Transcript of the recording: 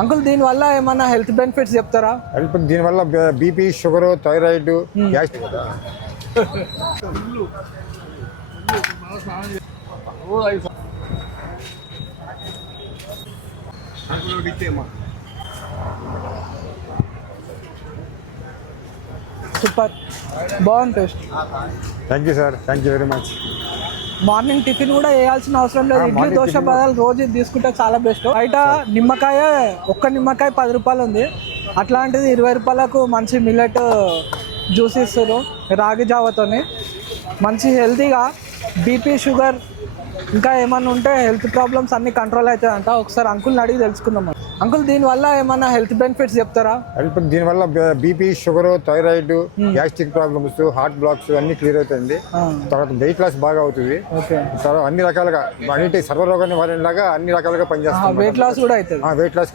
Uncle దీనివల్ల ఏమన్నా health benefits చెప్తారా? హెల్ప్ దీనివల్ల BP, sugar, thyroid, gas. Super, బాగుంది taste. Thank you sir, thank you very much. Morning tiffin కూడా వేయాల్సిన అవసరం లేదు. ఇడ్లీ మార్నింగ్ దోశ టిఫిన్ బదులు రోజు ఇది తీసుకుంటే చాలా బెస్ట్. బయట నిమ్మకాయ ఒక్క నిమ్మకాయ 10 రూపాయలు ఉంది, అట్లాంటిది 20 రూపాయలకు మంచి మిల్లెట్ జ్యూస్ ఇస్తారు రాగి జావతోని. మంచి హెల్తీగా బీపీ, షుగర్ ఇంకా ఏమన్నా ఉంటే హెల్త్ ప్రాబ్లమ్స్ అన్ని కంట్రోల్ అవుతాయంట. ఒకసారి అంకుల్ని అడిగి తెలుసుకుందాం. అంకుల్ దీనివల్ల ఏమన్నా హెల్త్ బెనిఫిట్స్ చెప్తారా? హెల్ప్ దీనివల్ల BP, sugar, thyroid, gastric problems, heart blocks అన్ని క్లియర్ అవుతుంది. తర్వాత వెయిట్ లాస్ బాగా అవుతుంది. తర్వాత అన్ని రకాలుగా సర్వరోగ నివారణ లాగా అన్ని రకాలుగా పనిచేస్తుంది. వెయిట్ లాస్ కూడా అవుతుంది. Weight loss